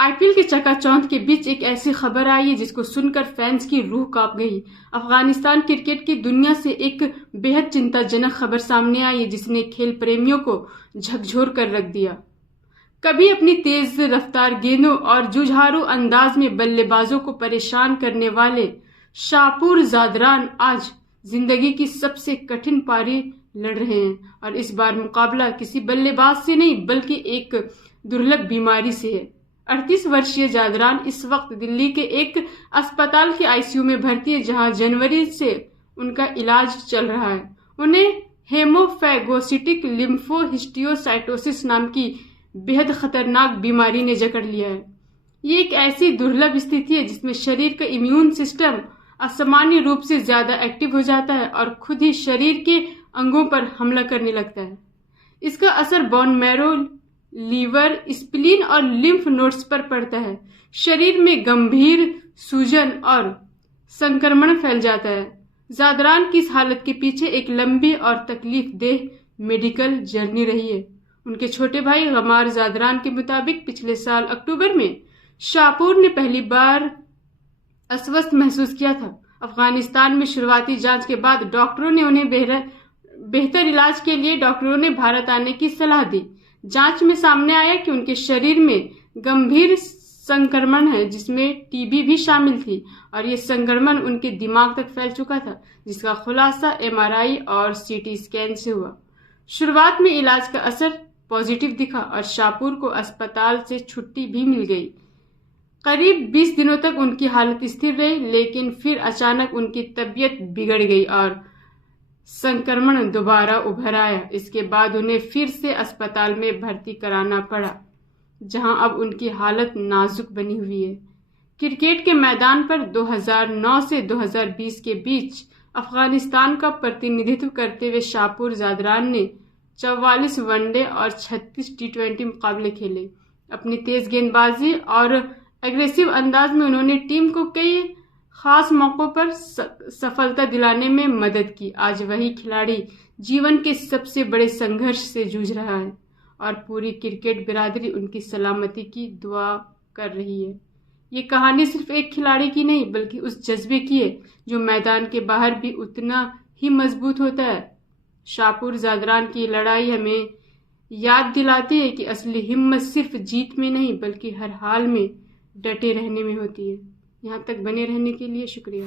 IPL के चकाचौंध के बीच एक ऐसी खबर आई है जिसको सुनकर फैंस की रूह कांप गई। अफगानिस्तान क्रिकेट की दुनिया से एक बेहद चिंताजनक खबर सामने आई है जिसने खेल प्रेमियों को झकझोर कर रख दिया। कभी अपनी तेज रफ्तार गेंदों और जुझारू अंदाज में बल्लेबाजों को परेशान करने वाले शाहपुर जादरान आज जिंदगी की सबसे कठिन पारी लड़ रहे हैं और इस बार मुकाबला किसी बल्लेबाज से नहीं बल्कि एक दुर्लभ बीमारी से है। 38 वर्षीय जादरान इस वक्त दिल्ली के एक अस्पताल के आईसीयू में भर्ती है जहां जनवरी से उनका इलाज चल रहा है। उन्हें हेमोफैगोसिटिक लिम्फोहिस्टियोसाइटोसिस नाम की बेहद खतरनाक बीमारी ने जकड़ लिया है। ये एक ऐसी दुर्लभ स्थिति है जिसमें शरीर का इम्यून सिस्टम असामान्य रूप से ज्यादा एक्टिव हो जाता है और खुद ही शरीर के अंगों पर हमला करने लगता है। इसका असर बोन मैरो, लीवर, स्प्लीन और लिम्फ नोड्स पर पड़ता है। शरीर में गंभीर सूजन और संक्रमण फैल जाता है। जादरान की इस हालत के पीछे एक लंबी और तकलीफदेह मेडिकल जर्नी रही है। उनके छोटे भाई गमार जादरान के मुताबिक पिछले साल अक्टूबर में शाहपुर ने पहली बार अस्वस्थ महसूस किया था। अफगानिस्तान में शुरुआती जांच के बाद डॉक्टरों ने उन्हें बेहतर इलाज के लिए भारत आने की सलाह दी। जांच में सामने आया कि उनके शरीर में गंभीर संक्रमण है जिसमें टीबी भी शामिल थी और ये संक्रमण उनके दिमाग तक फैल चुका था, जिसका खुलासा एमआरआई और सीटी स्कैन से हुआ। शुरुआत में इलाज का असर पॉजिटिव दिखा और शाहपुर को अस्पताल से छुट्टी भी मिल गई। करीब 20 दिनों तक उनकी हालत स्थिर रही, लेकिन फिर अचानक उनकी तबीयत बिगड़ गई और संक्रमण दोबारा उभर आया। इसके बाद उन्हें फिर से अस्पताल में भर्ती कराना पड़ा, जहां अब उनकी हालत नाजुक बनी हुई है। क्रिकेट के मैदान पर 2009 से 2020 के बीच अफगानिस्तान का प्रतिनिधित्व करते हुए शाहपुर जादरान ने 44 वनडे और 36 टी20 मुकाबले खेले। अपनी तेज गेंदबाजी और एग्रेसिव अंदाज में उन्होंने टीम को कई खास मौकों पर सफलता दिलाने में मदद की। आज वही खिलाड़ी जीवन के सबसे बड़े संघर्ष से जूझ रहा है और पूरी क्रिकेट बिरादरी उनकी सलामती की दुआ कर रही है। ये कहानी सिर्फ एक खिलाड़ी की नहीं बल्कि उस जज्बे की है जो मैदान के बाहर भी उतना ही मजबूत होता है। शाहपुर जादरान की लड़ाई हमें याद दिलाती है कि असली हिम्मत सिर्फ जीत में नहीं बल्कि हर हाल में डटे रहने में होती है। यहाँ तक बने रहने के लिए शुक्रिया।